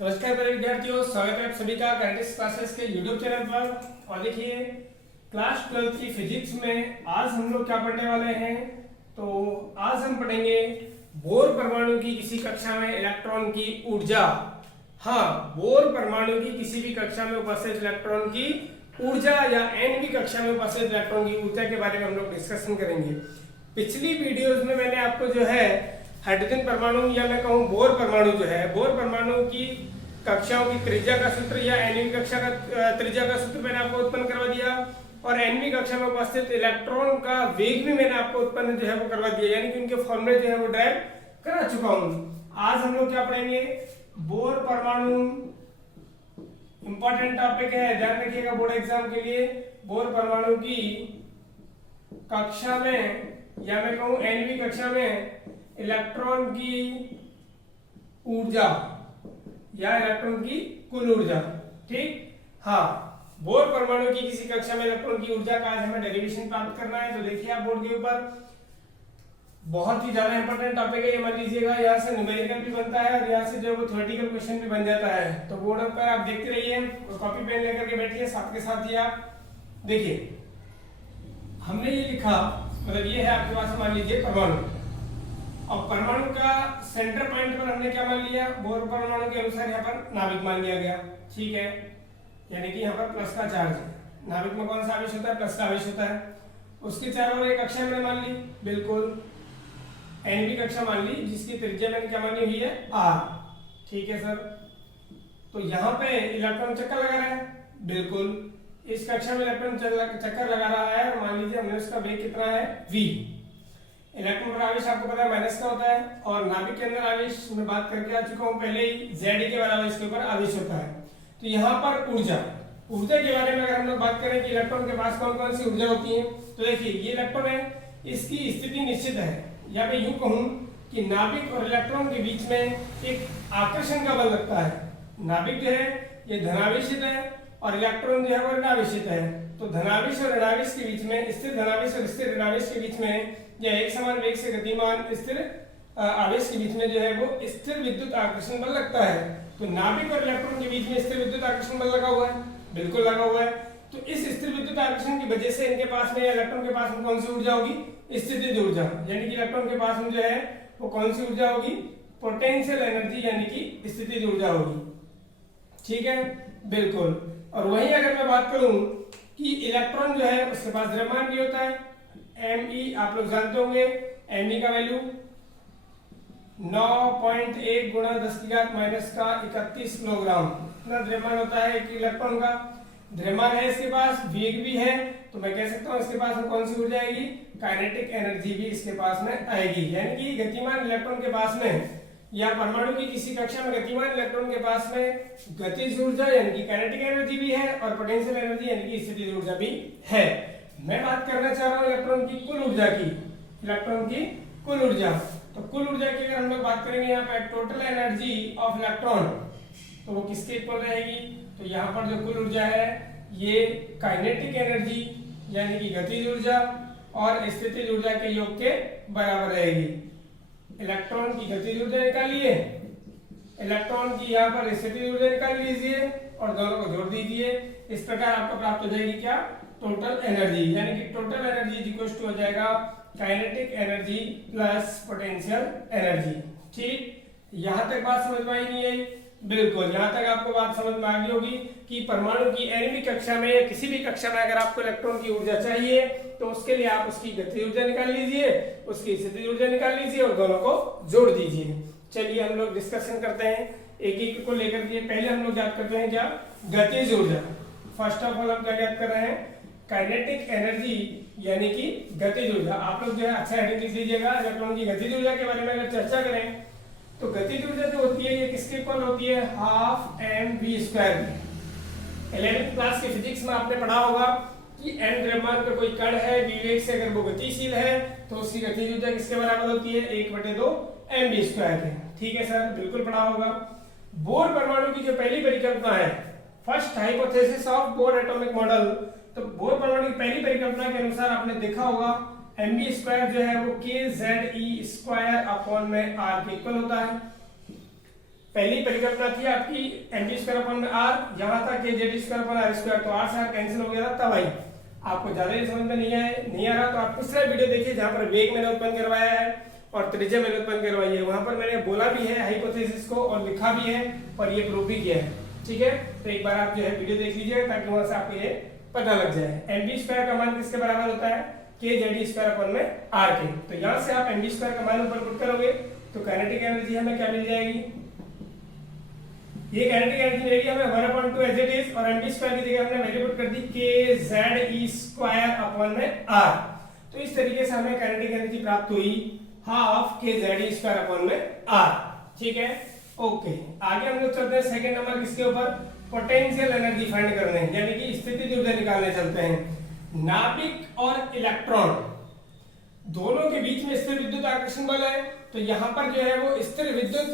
नमस्कार प्यारे विद्यार्थियों, स्वागत है आप सभी का कैरेटिक्स क्लासेस के यूट्यूब चैनल पर। और देखिए क्लास 12 की फिजिक्स में आज हम लोग क्या पढ़ने वाले हैं। तो आज हम पढ़ेंगे बोर परमाणु की किसी कक्षा में इलेक्ट्रॉन की ऊर्जा। हाँ, बोर परमाणु की किसी भी कक्षा में उपस्थित इलेक्ट्रॉन की ऊर्जा या एन भी कक्षा में उपस्थित इलेक्ट्रॉन की ऊर्जा के बारे में हम लोग डिस्कशन करेंगे। पिछली वीडियोज में मैंने आपको जो है हाइड्रोजन परमाणु या मैं कहूँ बोर परमाणु जो है, बोर परमाणु की कक्षाओं की त्रिज्या का सूत्र या एनवी कक्षा का त्रिज्या का सूत्र मैंने आपको उत्पन्न करवा दिया और एनवी कक्षा में उपस्थित इलेक्ट्रॉन का वेग भी मैंने आपको उत्पन्न जो है वो करवा दिया, यानी कि उनके फॉर्मूले जो है वो ड्राइव करा चुका हूँ। आज हम लोग क्या पढ़ेंगे, बोर परमाणु। इंपॉर्टेंट टॉपिक है, ध्यान रखिएगा बोर्ड एग्जाम के लिए। बोर परमाणु की कक्षा में या मैं कहूँ एनवी कक्षा में इलेक्ट्रॉन की ऊर्जा या इलेक्ट्रॉन की कुल ऊर्जा। ठीक, हाँ, बोर परमाणु की किसी कक्षा में इलेक्ट्रॉन की ऊर्जा का आज हमें डेरिवेशन प्राप्त करना है। तो देखिए आप बोर्ड के ऊपर बहुत ही ज्यादा इंपॉर्टेंट टॉपिक है, ये मान लीजिएगा। यहाँ से न्यूमेरिकल भी बनता है और यहाँ से जो है वो थ्योरेटिकल क्वेश्चन भी बन जाता है। तो बोर्ड पर आप देखते रहिए और कॉपी पेन लेकर के बैठिए, साथ के साथ ही आप देखिए हमने ये लिखा, मतलब ये है आपके पास मान लीजिए परमाणु। और परमाणु का सेंटर पॉइंट पर हमने क्या मान लिया, बोर परमाणु के अनुसार यहाँ पर नाभिक मान लिया गया। ठीक है, यानी कि यहाँ पर प्लस का चार्ज है। नाभिक में कौन सा आवेश होता है, प्लस का आवेश होता है। उसके चारों ओर एक कक्षा मैंने मान ली, बिल्कुल एनवी कक्षा मान ली, जिसकी त्रिज्या मैंने क्या मानी हुई है, आर। ठीक है सर, तो यहाँ पे इलेक्ट्रॉन चक्कर लगा रहा है, बिल्कुल इस कक्षा में इलेक्ट्रॉन चक्कर लगा रहा है और मान लीजिए हमने उसका वेग कितना है, v। इलेक्ट्रॉन पर आवेश आपको पता है माइनस का होता है और नाभिक के अंदर आवेश में बात करके आ चुका हूं पहले ही, Z के बराबर इसके ऊपर आवेश होता है। तो यहाँ पर ऊर्जा के बारे में अगर हम लोग बात करें कि इलेक्ट्रॉन के पास कौन कौन सी ऊर्जा होती है, तो देखिए ये इलेक्ट्रॉन है, इसकी स्थिति निश्चित है, या मैं यूं कहूं कि नाभिक और इलेक्ट्रॉन के बीच में एक आकर्षण का बल लगता है। नाभिक जो है ये धनावेशित है और इलेक्ट्रॉन जो है वो ऋणावेशित है। तो धनावेश और ऋणावेश के बीच में, स्थिर धनावेश और स्थिर ऋणावेश के बीच में या एक समान वेग से गतिमान स्थिर आवेश के बीच में जो है वो स्थिर विद्युत आकर्षण बल लगता है। तो नाभिक और इलेक्ट्रॉन के बीच में स्थिर विद्युत आकर्षण बल लगा हुआ है, बिल्कुल लगा हुआ है। तो इस स्थिर विद्युत आकर्षण की वजह से इनके पास में या इलेक्ट्रॉन के पास में कौन सी ऊर्जा होगी, स्थितिज ऊर्जा। यानी कि इलेक्ट्रॉन के पास में जो है वो कौन सी ऊर्जा होगी, पोटेंशियल एनर्जी, यानी कि स्थितिज ऊर्जा होगी। ठीक है, बिल्कुल। और वहीं अगर मैं बात करूं कि इलेक्ट्रॉन जो है उसके पास द्रव्यमान भी होता है, me आप लोग जानते होंगे, me का वैल्यू 9.1 गुणा 10⁻⁻31 किलोग्राम इतना द्रव्यमान होता है एक इलेक्ट्रॉन का। द्रव्यमान है इसके पास, वेग भी है, तो मैं कह सकता हूँ इसके पास में कौन सी ऊर्जा आएगी, काइनेटिक एनर्जी भी इसके पास में आएगी। यानी कि गतिमान इलेक्ट्रॉन के पास में या परमाणु की किसी कक्षा में गतिमान इलेक्ट्रॉन के पास में गतिज ऊर्जा यानी कि काइनेटिक एनर्जी भी है और पोटेंशियल एनर्जी यानी कि स्थितिज ऊर्जा भी है। मैं बात करना चाह रहा हूँ इलेक्ट्रॉन की कुल ऊर्जा की, इलेक्ट्रॉन की कुल ऊर्जा। तो कुल ऊर्जा की अगर हम लोग बात करेंगे यहाँ पे टोटल एनर्जी ऑफ इलेक्ट्रॉन, तो वो किसके इक्वल रहेगी, तो यहाँ पर जो कुल ऊर्जा है ये काइनेटिक एनर्जी यानी कि गतिज ऊर्जा और स्थितिज ऊर्जा के योग के बराबर रहेगी। इलेक्ट्रॉन की गतिज ऊर्जा निकालिए, इलेक्ट्रॉन की यहाँ पर स्थितिज ऊर्जा निकाल लीजिए और दोनों को जोड़ दीजिए। इस प्रकार आपको प्राप्त हो जाएगी क्या, टोटल एनर्जी। यानी कि टोटल एनर्जी इक्वल्स टू हो जाएगा kinetic energy plus potential energy. ठीक, यहाँ तक बात समझ में आई नहीं आई, बिल्कुल यहाँ तक आपको बात समझ में आ गई होगी कि परमाणु की एनवी कक्षा में या किसी भी कक्षा में अगर आपको इलेक्ट्रॉन की ऊर्जा चाहिए तो उसके लिए आप उसकी गतिज ऊर्जा निकाल लीजिए, उसकी स्थितिज ऊर्जा निकाल लीजिए और दोनों को जोड़ दीजिए। चलिए हम लोग डिस्कशन करते हैं एक एक को लेकर के। पहले हम लोग याद करते हैं क्या, गतिज ऊर्जा। फर्स्ट ऑफ ऑल हम क्या याद कर रहे हैं, काइनेटिक एनर्जी यानी कि गतिज ऊर्जा। आप लोग जो है अच्छा हेडिंग लिख लीजिएगा। इलेक्ट्रॉन की गतिज ऊर्जा के बारे में अगर चर्चा करें तो गतिज ऊर्जा जो होती है ये किसके इक्वल होती है, हाफ mv²। 11th क्लास की फिजिक्स में आपने पढ़ा होगा कि m द्रव्यमान का कोई कण है, v वेग से अगर वो गतिशील है तो उसकी गतिज ऊर्जा किसके बराबर होती है, 1/2 mv² है। ठीक है सर, बिल्कुल पढ़ा होगा। बोर परमाणु की जो पहली परिकल्पना है, first hypothesis of bore atomic model, तो बोर परमाणु की पहली परिकल्पना के अनुसार आपने देखा होगा mv² जो है वो kZe² अपॉन में r के इक्वल होता है। पहली परिकल्पना थी आपकी mv स्क्वायर अपॉन में r, यहाँ था कि z square upon r square, तो r से r कैंसिल हो गया था तब आई। आपको ज्यादा ही समझ में नहीं आ रहा तो आप पिछला वीडियो देखिए जहाँ पर वेग मैंने उत्पन्न करवाया है और त्रिज्या मैंने उत्पन्न करवाई है, वहां पर मैंने बोला भी है हाइपोथेसिस को और लिखा भी है और ये प्रूव भी किया है। ठीक है, तो एक बार आप जो है वीडियो देख लीजिए ताकि वहां से आपको ये पता लग जाए। mv स्क्वायर का मान किसके बराबर होता है, kz स्क्वायर अपॉन में r के। तो यहाँ से आप mv स्क्वायर का मान ऊपर पुट करोगे तो काइनेटिक एनर्जी हमें क्या मिल जाएगी, ये काइनेटिक एनर्जी मिलेगी हमें 1/2 एज इट इज, और mv स्क्वायर की जगह हमने वैल्यू पुट कर दी kz स्क्वायर अपॉन में r। तो इस तरीके से हमें काइनेटिक एनर्जी प्राप्त हुई हाफ kz स्क्वायर अपॉन में r। ठीक है, ओके। आगे हम लोग चलते हैं सेकंड नंबर किसके ऊपर, पोटेंशियल एनर्जी फाइंड करने, यानी कि स्थितिज ऊर्जा निकालने चलते हैं। नाभिक और इलेक्ट्रॉन दोनों के बीच में स्थिर विद्युत आकर्षण बल है, तो यहाँ पर जो है वो स्थिर विद्युत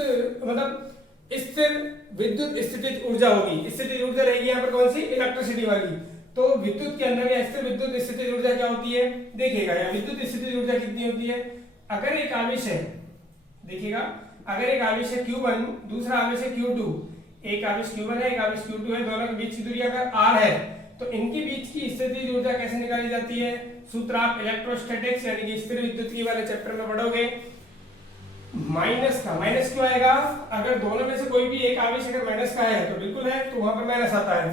मतलब स्थिर विद्युत स्थितिज ऊर्जा होगी। स्थितिज ऊर्जा रहेगी यहाँ पर कौन सी, इलेक्ट्रिसिटी वाली। तो विद्युत के अंदर या स्थिर विद्युत स्थितिज ऊर्जा क्या होती है देखिएगा, या विद्युत स्थितिज ऊर्जा कितनी होती है। अगर एक आवेश है, देखिएगा, अगर एक आवेश है Q1, दूसरा आवेश है Q2, एक आवेश Q1 है एक आवेश Q2 है, दोनों के बीच की दूरी अगर r है तो इनके बीच की स्थितिज ऊर्जा कैसे निकाली जाती है। सूत्र आप इलेक्ट्रोस्टैटिक्स यानी कि स्थिर विद्युत की वाले चैप्टर में पढ़ोगे। माइनस का, माइनस क्यों आएगा, अगर दोनों में से कोई भी एक आवेश अगर माइनस का है तो बिल्कुल है, तो वहां पर माइनस आता है।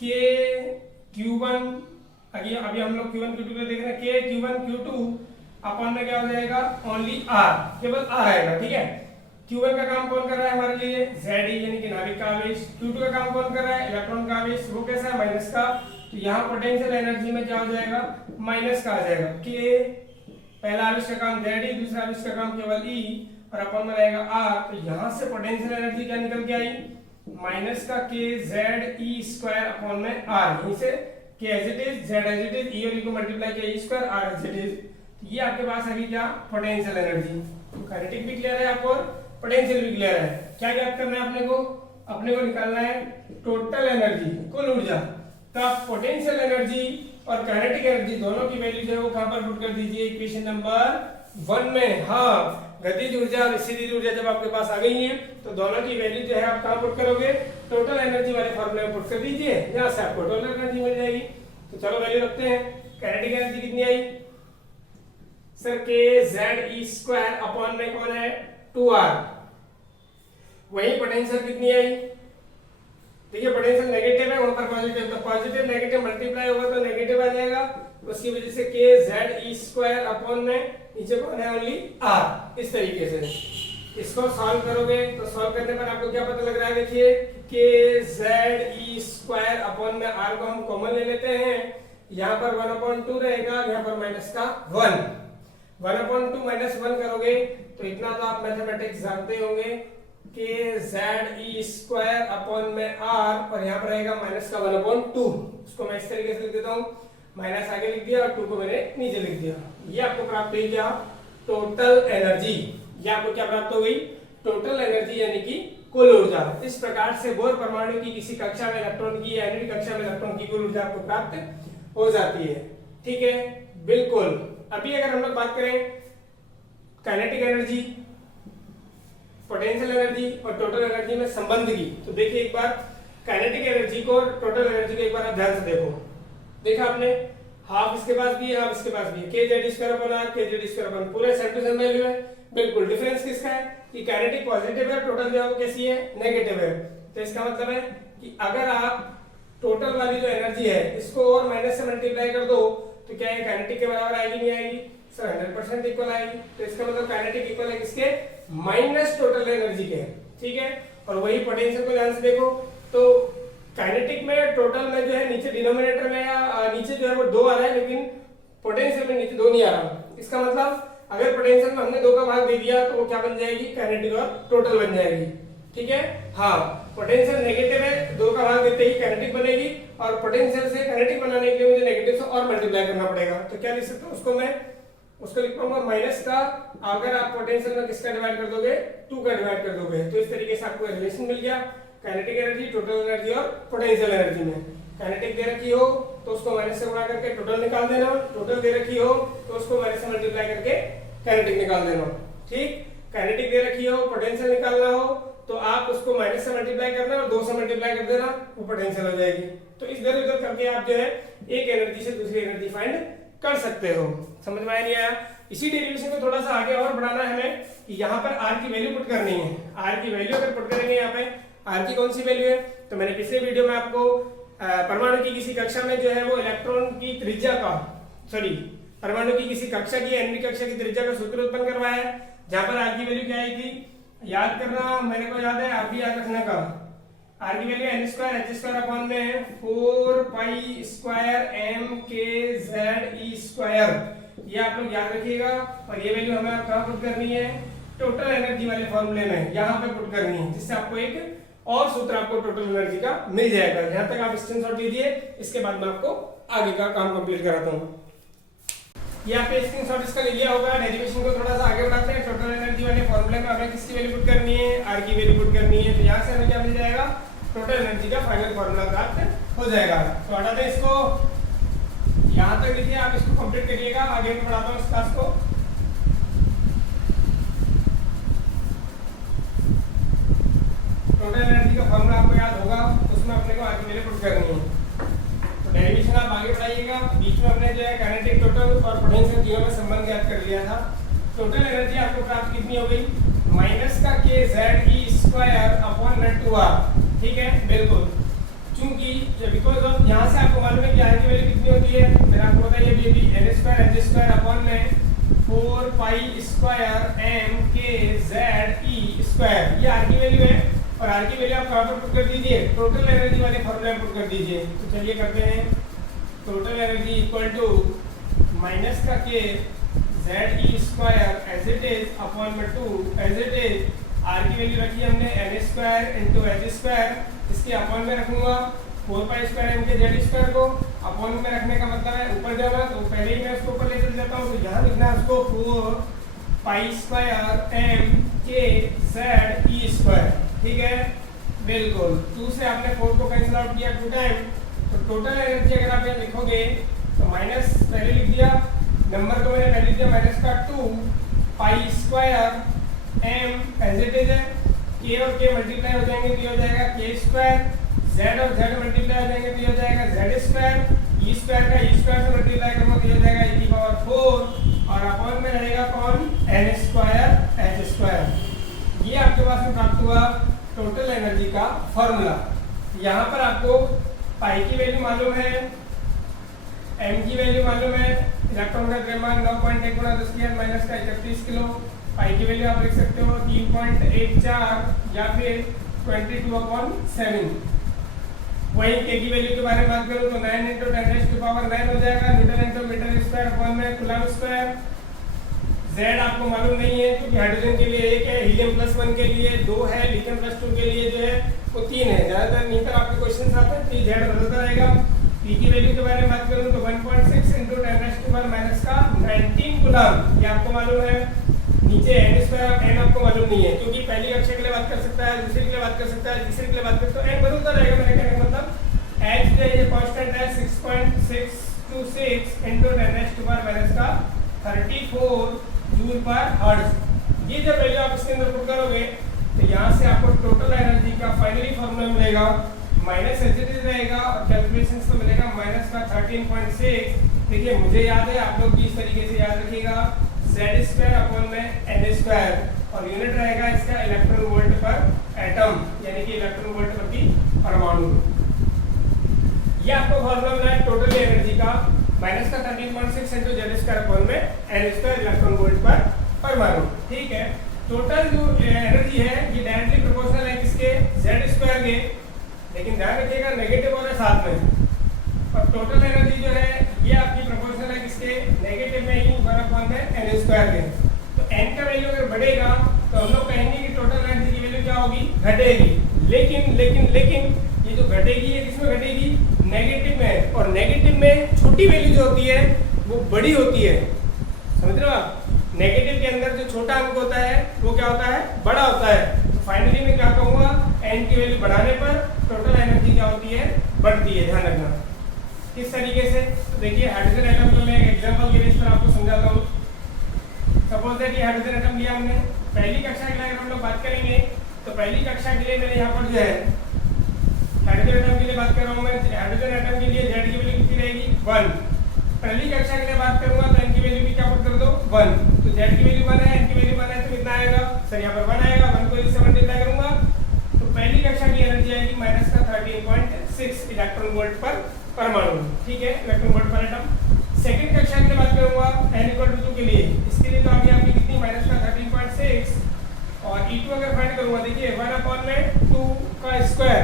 k Q1, अभी हम लोग Q1 Q2 को देख रहे हैं, k Q1 Q2 अपॉन में क्या हो जाएगा, ओनली r, केवल r आएगा। ठीक है, Q1 का काम कौन कर रहा है हमारे लिए, Ze यानी कि नाभिक का आवेश। Q2 का काम कौन कर रहा है, इलेक्ट्रॉन का आवेश, वो कैसा है, माइनस का। तो यहाँ पोटेंशियल एनर्जी में क्या हो जाएगा, माइनस का आ जाएगा। k पहला आवेश का काम Ze, दूसरा आवेश का काम केवल E, और अपॉन में रहेगा r। तो यहाँ से पोटेंशियल एनर्जी क्या निकल के आई, माइनस का kZe स्क्वायर अपॉन में r। यहीं से k as it is, Z as it is, E और E को मल्टीप्लाई किया E square, r as it is. ये आपके पास अभी क्या, पोटेंशियल एनर्जी। तो काइनेटिक भी क्लियर है आपको और पोटेंशियल भी क्लियर है। क्या याद करना है अपने को निकालना है टोटल एनर्जी, कुल ऊर्जा। तो आप पोटेंशियल एनर्जी और काइनेटिक एनर्जी दोनों की वैल्यू जो है वो कहां पर पुट कर दीजिए, इक्वेशन नंबर 1 में। हाँ, गतिज ऊर्जा और स्थितिज ऊर्जा जब आपके पास आ गई है तो दोनों की वैल्यू जो है आप कहां पुट करोगे, टोटल एनर्जी वाले फॉर्मूले में पुट कर दीजिए, यहां से आपको टोटल एनर्जी मिल जाएगी। तो चलो वैल्यू रखते हैं। काइनेटिक एनर्जी कितनी आई सर, kZe स्क्वायर अपॉन में कौन है, 2r। वही पोटेंशियल कितनी आई, देखिए पोटेंशियल नेगेटिव है, वहां पर पॉजिटिव, तो पॉजिटिव नेगेटिव मल्टीप्लाई होगा तो नेगेटिव आ जाएगा, उसकी वजह से kZe स्क्वायर अपॉन में नीचे कौन है, ओनली r। इस तरीके से इसको सॉल्व करोगे तो सॉल्व करने पर आपको क्या पता लग रहा है, देखिए kZe स्क्वायर अपॉन में r को हम कॉमन ले लेते हैं, यहाँ पर 1/2 रहेगा, यहाँ पर माइनस का 1, 1/2 माइनस 1 करोगे तो इतना तो आप मैथमेटिक्स जानते होंगे, kZe स्क्वायर अपॉन में r, और यहाँ पर रहेगा माइनस का 1/2। उसको मैं इस तरीके से लिख देता हूँ, माइनस आगे लिख दिया और 2 को मैंने नीचे लिख दिया। ये आपको प्राप्त हुई क्या, टोटल एनर्जी। ये आपको क्या प्राप्त हो गई, टोटल एनर्जी यानी कि कुल ऊर्जा। इस प्रकार से बोर परमाणु की किसी कक्षा में इलेक्ट्रॉन की, यानी कक्षा में इलेक्ट्रॉन की कुल ऊर्जा आपको प्राप्त हो जाती है। ठीक है, बिल्कुल। अभी अगर हम लोग बात करें काइनेटिक एनर्जी, पोटेंशियल एनर्जी और टोटल एनर्जी में संबंध की, तो देखिए एक बार काइनेटिक एनर्जी को और टोटल एनर्जी को एक बार आप ध्यान से देखो। देखा आपने, हाफ इसके पास भी है, हाफ इसके पास भी है, kZ square upon r, kZ square upon, पूरे सेम टू सेम वैल्यू है। बिल्कुल, डिफरेंस किसका है कि काइनेटिक पॉजिटिव है, टोटल जो है वो कैसी है, नेगेटिव है। तो इसका मतलब है कि अगर आप टोटल वाली जो एनर्जी है इसको और माइनस से मल्टीप्लाई कर दो तो क्या ये काइनेटिक के बराबर आएगी, नहीं आएगी सर, 100% इक्वल आएगी। तो इसका मतलब काइनेटिक इक्वल है किसके, माइनस टोटल एनर्जी के। ठीक है, और वही पोटेंशियल को ध्यान से देखो, तो काइनेटिक में टोटल में जो है नीचे डिनोमिनेटर में या नीचे जो है वो 2 आ रहा है, लेकिन पोटेंशियल में नीचे 2 नहीं आ रहा। इसका मतलब अगर पोटेंशियल में हमने 2 का भाग दे दिया तो वो क्या बन जाएगी, काइनेटिक और टोटल बन जाएगी। ठीक है, हाँ, पोटेंशियल नेगेटिव है, 2 का भाग देते ही काइनेटिक बनेगी, और पोटेंशियल से काइनेटिक बनाने के लिए मुझे नेगेटिव से और मल्टीप्लाई करना पड़ेगा। तो क्या लिख सकता हूँ उसको मैं, उसको लिख पाऊंगा माइनस का, अगर आप पोटेंशियल में किसका डिवाइड कर दोगे, 2 का डिवाइड कर दोगे। तो इस तरीके से आपको रिलेशन मिल गया काइनेटिक एनर्जी, टोटल एनर्जी और पोटेंशियल एनर्जी में। काइनेटिक दे रखी हो तो उसको माइनस से गुणा करके टोटल निकाल देना, टोटल दे रखी हो तो उसको माइनस से मल्टीप्लाई करके काइनेटिक निकाल देना। ठीक, काइनेटिक दे रखी हो, पोटेंशियल निकालना हो तो आप आप उसको माइनस से मल्टीप्लाई करना और 2 से मल्टीप्लाई कर देना, वो पोटेंशियल हो जाएगी। तो इधर उधर करके आप जो है एक एनर्जी से दूसरी एनर्जी फाइंड कर सकते हो। समझ में आया नहीं आया? इसी डेरिवेशन को थोड़ा सा आगे और बढ़ाना है हमें कि यहाँ पर आर की वैल्यू पुट करनी है। आर की वैल्यू अगर पुट करेंगे यहाँ पे, आर की कौन सी वैल्यू है, तो मैंने पिछले वीडियो में आपको परमाणु की किसी कक्षा में जो है वो इलेक्ट्रॉन की त्रिज्या का, सॉरी परमाणु की किसी कक्षा की एनवी कक्षा की त्रिज्या का सूत्र उत्पन्न करवाया है, जहां पर आर की वैल्यू क्या आई थी, याद करना, मेरे को याद है, आप भी याद रखने का। आर की value n square h square upon में 4 pi square m k z e square, ये आप लोग याद रखिएगा। और ये वैल्यू हमें कहाँ पुट करनी है, टोटल एनर्जी वाले फॉर्मूले में यहाँ पे पुट करनी है, जिससे आपको एक और सूत्र आपको टोटल एनर्जी का मिल जाएगा। यहाँ तक आप स्क्रीनशॉट लीजिए, इसके बाद मैं आपको आगे का काम कंप्लीट कराता हूँ। ये आपने स्क्रीनशॉट इसका ले लिया होगा। डेरिवेशन को थोड़ा सा आगे बढ़ाते हैं। टोटल एनर्जी वाले फॉर्मूले में हमें किसकी वैल्यू पुट करनी है, आर की वैल्यू पुट करनी है। तो यहाँ से हमें क्या मिल जाएगा, टोटल एनर्जी का फाइनल फॉर्मूला प्राप्त हो जाएगा। तो हटाते हैं इसको, यहाँ तक लिखिए, आप इसको कंप्लीट करिएगा। आगे मैं बढ़ाता हूँ इस क्लास को। टोटल एनर्जी का फॉर्मूला आपको याद होगा, उसमें अपने को आगे वैल्यू पुट करनी है। तो डेरिवेशन आप आगे बढ़ाइएगा। बीच में हमने जो है काइनेटिक टोटल और पोटेंशियल तीनों में संबंध ज्ञात कर लिया था। टोटल एनर्जी आपको प्राप्त कितनी हो गई, माइनस का k z e square upon net two r, ठीक है, बिल्कुल। चूंकि बिकॉज ऑफ यहाँ से आपको मालूम है कि r की वैल्यू कितनी होती है, मैंने आपको बताया ये भी n square h square upon में 4 pi square m k z e square, ये r की वैल्यू है। और आर की वैल्यू आप कहाँ पर पुट कर दीजिए, टोटल एनर्जी वाले फॉर्मूले में पुट कर दीजिए। तो चलिए करते हैं। Total energy equal to minus का k z e square as it is upon में 2 एज इट इज। आर की वैल्यू रखी हमने n square into h square, इसके अपॉन में रखूंगा 4 पाई स्क्वायर m के z स्क्वायर को। अपॉन में रखने का मतलब है ऊपर जाना, तो पहले ही मैं उसको ऊपर ले चल जाता हूँ। तो यहाँ लिखना है उसको 4 pi square m k z e square, ठीक है, बिल्कुल। 2 से आपने 4 को कैंसिल आउट किया 2 टाइम। तो टोटल एनर्जी अगर आप यहाँ लिखोगे तो माइनस पहले लिख दिया, नंबर को मैंने पहले लिख दिया माइनस का 2 pi square m as it is है, k और k मल्टीप्लाई हो जाएंगे तो ये हो जाएगा k स्क्वायर, z और z मल्टीप्लाई हो जाएंगे तो ये हो जाएगा z स्क्वायर, e स्क्वायर का e स्क्वायर से मल्टीप्लाई करूंगा तो ये हो जाएगा e की पावर 4, और अपॉन में रहेगा कौन, n स्क्वायर h स्क्वायर। ये आपके पास में प्राप्त हुआ टोटल एनर्जी का फॉर्मूला। यहाँ पर आपको पाई की वैल्यू मालूम है, m की वैल्यू मालूम है, इलेक्ट्रॉन का द्रव्यमान 9.1 गुणा 10 की माइनस का 31 किलो। पाई की वैल्यू आप लिख सकते हो 3.14 या फिर 22/7। वहीं k की वैल्यू के बारे में बात करूँ तो 9 × 10⁻⁹ हो जाएगा, newton into metre square upon में कूलम स्क्वायर। Z आपको मालूम नहीं है क्योंकि हाइड्रोजन के लिए 1 है, हीलियम +1 के लिए 2 है, लिथियम +2 के लिए जो है वो 3 है। ज्यादातर नीचे आपके क्वेश्चंस आते हैं तो ये Z बदलता रहेगा। P की वैल्यू के बारे में बात करूं तो 1.6 × 10⁻⁻⁻⁰ कूलम, ये आपको मालूम है। नीचे n स्क्वायर n आपको मालूम नहीं है क्योंकि पहली कक्षा के लिए बात कर सकता है, दूसरी के लिए बात कर सकता है, तीसरी के लिए बात कर, तो n बदलता रहेगा। मेरे कहने का मतलब h जो है ये कांस्टेंट है 6.626 × 10⁻34 जूल पर हर्ट्ज। ये जब वैल्यू आप इसके अंदर पुट करोगे तो यहाँ से आपको टोटल एनर्जी का फाइनली फॉर्मूला मिलेगा, माइनस एज इट इज रहेगा और कैलकुलेशंस को मिलेगा माइनस का 13.6। देखिए मुझे याद है, आप लोग भी इस तरीके से याद रखिएगा, z स्क्वायर अपॉन में n स्क्वायर, और यूनिट रहेगा इसका इलेक्ट्रॉन वोल्ट पर एटम, यानी कि इलेक्ट्रॉन वोल्ट प्रति परमाणु। ये आपको फॉर्मूला मिला है टोटल एनर्जी का, माइनस का 13.6 इंटू z स्क्वायर अपॉन में n स्क्वायर इलेक्ट्रॉन वोल्ट पर परमाणु, ठीक है। टोटल जो एनर्जी है ये डायरेक्टली प्रोपोर्शनल है किसके, z स्क्वायर के, लेकिन ध्यान रखिएगा नेगेटिव और है साथ में। और टोटल एनर्जी जो है ये आपकी प्रोपोर्शनल है किसके, नेगेटिव में ही 1/n स्क्वायर के। तो n का वैल्यू अगर बढ़ेगा तो हम लोग कहेंगे कि टोटल एनर्जी की वैल्यू क्या होगी, घटेगी। लेकिन लेकिन लेकिन ये जो घटेगी ये किसमें घटेगी, नेगेटिव में, और नेगेटिव में छोटी वैल्यू जो होती है वो बड़ी होती है, समझ रहे हो आप। नेगेटिव के अंदर जो छोटा अंक होता है वो क्या होता है, बड़ा होता है। तो फाइनली मैं क्या कहूँगा, n की वैल्यू बढ़ाने पर टोटल एनर्जी क्या होती है, बढ़ती है। ध्यान रखना किस तरीके से, तो देखिए हाइड्रोजन एटम को मैं एक एग्जांपल के बेस पर आपको समझाता हूँ। सपोज दैट ये हाइड्रोजन एटम लिया हमने, पहली कक्षा के लिए अगर हम लोग बात करेंगे तो पहली कक्षा के लिए मैंने यहाँ पर जो है हाइड्रोजन एटम के लिए बात कर रहा हूँ मैं। हाइड्रोजन एटम के लिए Z की वैल्यू कितनी रहेगी 1। पहली कक्षा के लिए बात करूंगा तो N की वैल्यू भी क्या पुट कर दो 1। तो Z की वैल्यू 1 है, N की वैल्यू 1 है, तो कितना आएगा सर यहाँ पर 1 आएगा। 1 को इससे मल्टीप्लाई करूंगा तो पहली कक्षा की एनर्जी आएगी माइनस का 13.6 इलेक्ट्रॉन वोल्ट पर परमाणु। ठीक है, इलेक्ट्रॉन वोल्ट पर एटम। सेकंड कक्षा के लिए बात करूंगा n = 2 के लिए, इसके लिए तो आगे आपकी कितनी माइनस का 13.6 और E2 अगर फाइंड करूंगा देखिए 1/2 का स्क्वायर,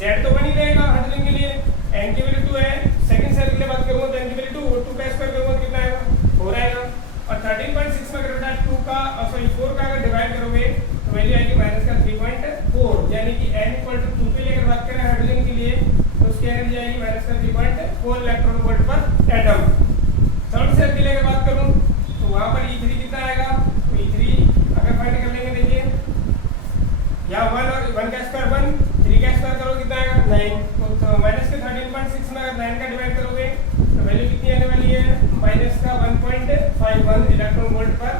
Z तो 1 ही रहेगा हाइड्रोजन के लिए, n की वैल्यू 2 है। सेकंड सेल के लिए बात करूंगा तो n की वैल्यू 2 का स्क्वायर करूंगा तो कितना आएगा 4 आएगा। और 13.6 में अगर बेटा 4 का अगर डिवाइड करोगे तो वैल्यू आएगी माइनस का 3.4, यानी कि n = 2 के लिए अगर बात करें हाइड्रोजन के लिए तो उसकी एनर्जी आएगी माइनस का 3.4 इलेक्ट्रॉन वोल्ट पर एटम। थर्ड सेल के लिए अगर बात करूं तो वहां पर E3 कितना आएगा, तो E3 अगर फाइंड कर लेंगे देखिए यहाँ 1 और 1 का स्क्वायर 1, 3 का स्क्वायर करोगे कितना आएगा 9। तो माइनस के 13.6 में अगर 9 का डिवाइड करोगे तो वैल्यू कितनी आने वाली है माइनस का 1.51 इलेक्ट्रॉन वोल्ट पर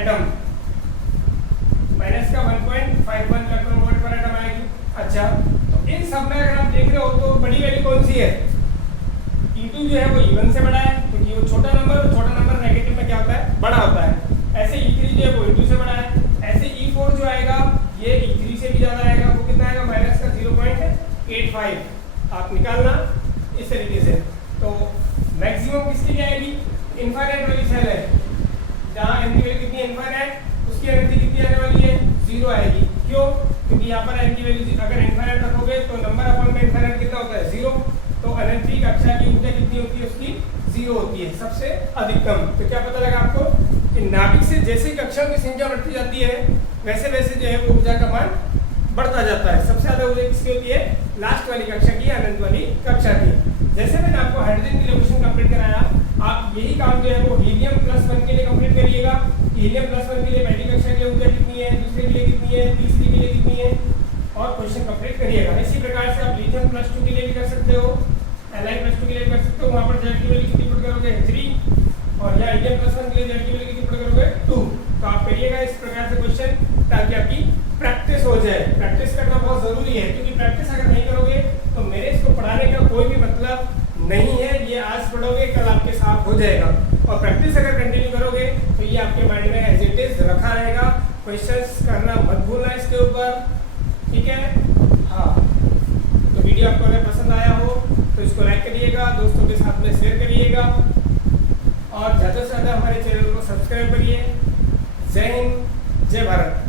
एटम। माइनस का 1.51 इलेक्ट्रॉन वोल्ट पर एटम आएगी। अच्छा, तो इन सब में अगर आप देख रहे हो तो बड़ी वैल्यू कौन सी है, E2 जो है वो E1 से बड़ा है क्योंकि वो छोटा नंबर नेगेटिव में क्या होता है बड़ा होता है। ऐसे E3 जो है वो E2 से बड़ा है। ऐसे E4 जो आएगा ये E3 से भी ज्यादा आएगा, वो कितना आएगा माइनस का 0.85। आप निकालना इस तरीके से। तो मैक्सिमम किसके लिए आएगी, इनफाइनाइट वाली सेल है जहाँ n की वैल्यू कितनी इनफाइनाइट, उसकी एनर्जी कितनी आने वाली है 0 आएगी। क्यों, क्योंकि यहाँ पर n की वैल्यू अगर इनफाइनाइट रखोगे तो नंबर अपॉन में इनफाइनाइट कितना होता है 0, तो अनंत कक्षा की ऊर्जा कितनी होती है उसकी 0 होती है सबसे अधिकतम। तो क्या पता लगा आपको कि नाभिक से जैसे कक्षाओं की संख्या बढ़ती जाती है वैसे वैसे जो है वो ऊर्जा का मान बढ़ता जाता है। सबसे ज्यादा ऊर्जा किसकी होती है, लास्ट वाली कक्षा की, अनंत वाली कक्षा की। जैसे मैंने आपको हाइड्रोजन के लिए क्वेश्चन कंप्लीट कराया, आप यही काम जो है वो हीलियम+1 के लिए कंप्लीट करिएगा। हीलियम+1 के लिए पहली कक्षा की ऊर्जा कितनी है, दूसरे के लिए कितनी है, तीसरी के लिए कितनी है, और क्वेश्चन कंप्लीट करिएगा। इसी प्रकार से आप लिथियम+2 के लिए भी कर सकते हो, Li+2 के लिए भी कर सकते हो। वहां पर Z की वैल्यू कितनी पुट करोगे 3, और यहाँ हीलियम+1 के लिए Z की वैल्यू कितनी पुट करोगे 2। तो आप करिएगा इस प्रकार से क्वेश्चन ताकि आपकी प्रैक्टिस हो जाए। प्रैक्टिस करना बहुत जरूरी है क्योंकि प्रैक्टिस अगर नहीं करोगे तो मेरे इसको पढ़ाने का कोई भी मतलब नहीं है। ये आज पढ़ोगे कल आपके साथ हो जाएगा, और प्रैक्टिस अगर कंटिन्यू करोगे तो ये आपके माइंड में एज इट इज रखा रहेगा। क्वेश्चंस करना मत भूलना इसके ऊपर, ठीक है। हाँ, तो वीडियो आपको अगर पसंद आया हो तो इसको लाइक करिएगा, दोस्तों के साथ में शेयर करिएगा, और ज़्यादा से ज़्यादा हमारे चैनल को सब्सक्राइब करिए। जय हिंद, जय भारत।